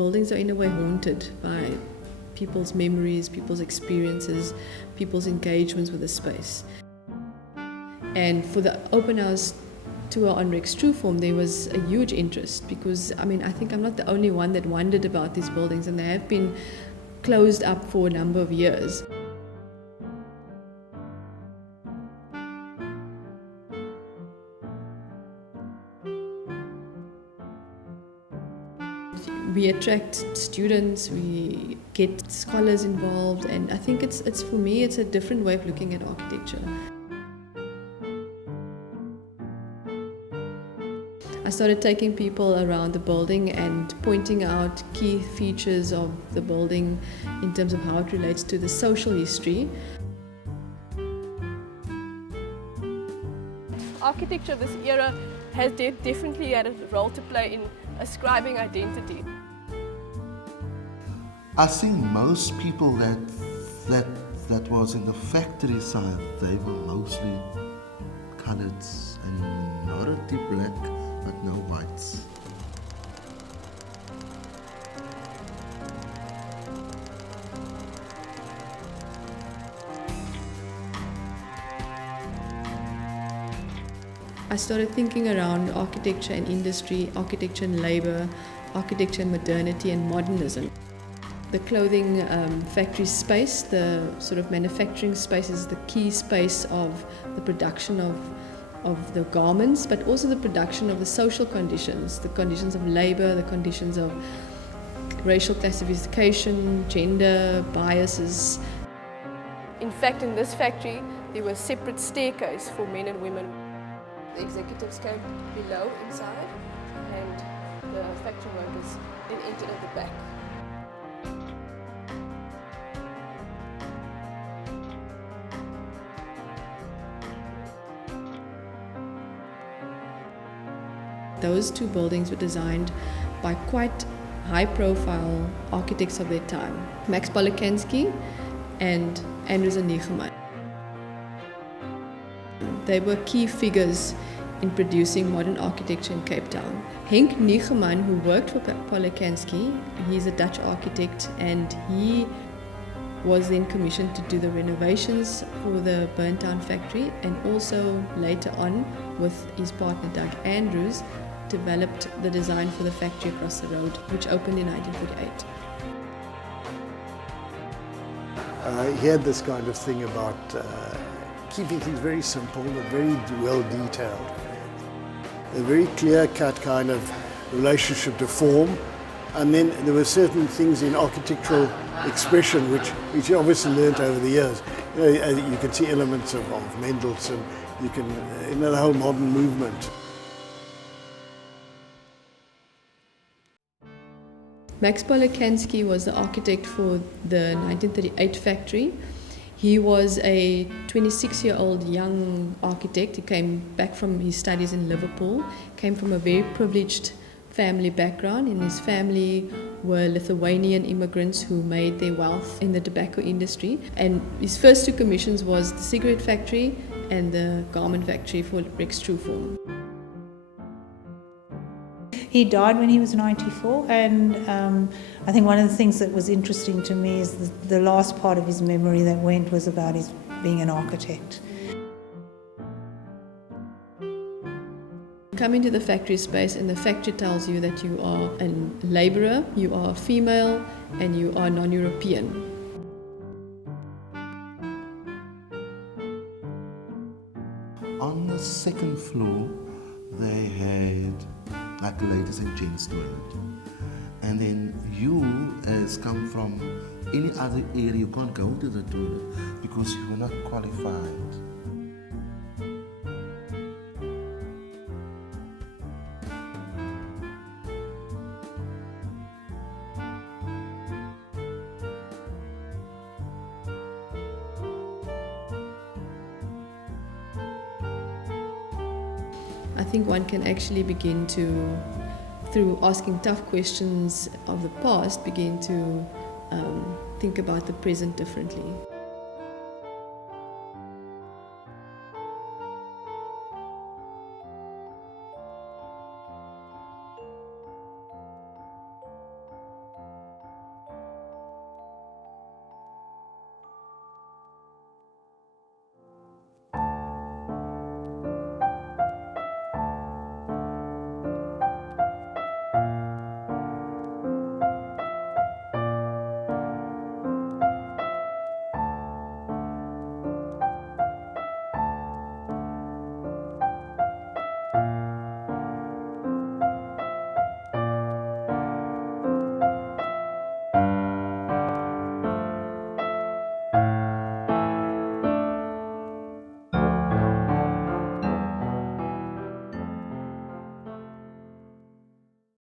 buildings are in a way haunted by people's memories, people's experiences, people's engagements with the space. And for the open house tour on Rex Trueform, there was a huge interest because, I think I'm not the only one that wondered about these buildings, and they have been closed up for a number of years. We attract students, we get scholars involved, and I think it's for me, it's a different way of looking at architecture. I started taking people around the building and pointing out key features of the building in terms of how it relates to the social history. Architecture of this era has definitely had a role to play in ascribing identity. I think most people that was in the factory side, they were mostly colored and minority black, but no whites. I started thinking around architecture and industry, architecture and labor, architecture and modernity and modernism. The clothing factory space, the sort of manufacturing space, is the key space of the production of the garments, but also the production of the social conditions, the conditions of labor, the conditions of racial classification, gender, biases. In fact, in this factory, there were separate staircases for men and women. The executives came below inside, and the factory workers then entered at the back. Those two buildings were designed by quite high-profile architects of their time, Max Bolekansky and Andrews and Neigemann. They were key figures in producing modern architecture in Cape Town. Henk Neigemann, who worked for Bolekansky, he's a Dutch architect, and he was then commissioned to do the renovations for the Burntown factory, and also later on with his partner Doug Andrews developed the design for the factory across the road, which opened in 1948. He had this kind of thing about keeping things very simple but very well detailed. A very clear-cut kind of relationship to form, and then there were certain things in architectural expression which he obviously learnt over the years. You can see elements of Mendelssohn, you can, the whole modern movement. Max Bolekansky was the architect for the 1938 factory. He was a 26-year-old young architect. He came back from his studies in Liverpool, came from a very privileged family background. In his family were Lithuanian immigrants who made their wealth in the tobacco industry. And his first two commissions was the cigarette factory and the garment factory for Rex Trueform. He died when he was 94, and I think one of the things that was interesting to me is the last part of his memory that went was about his being an architect. Come into the factory space and the factory tells you that you are a labourer, you are female, and you are non-European. On the second floor, they had like ladies and gents toilet. And then you, as come from any other area, you can't go to the toilet because you were not qualified. I think one can actually begin to, through asking tough questions of the past, begin to think about the present differently.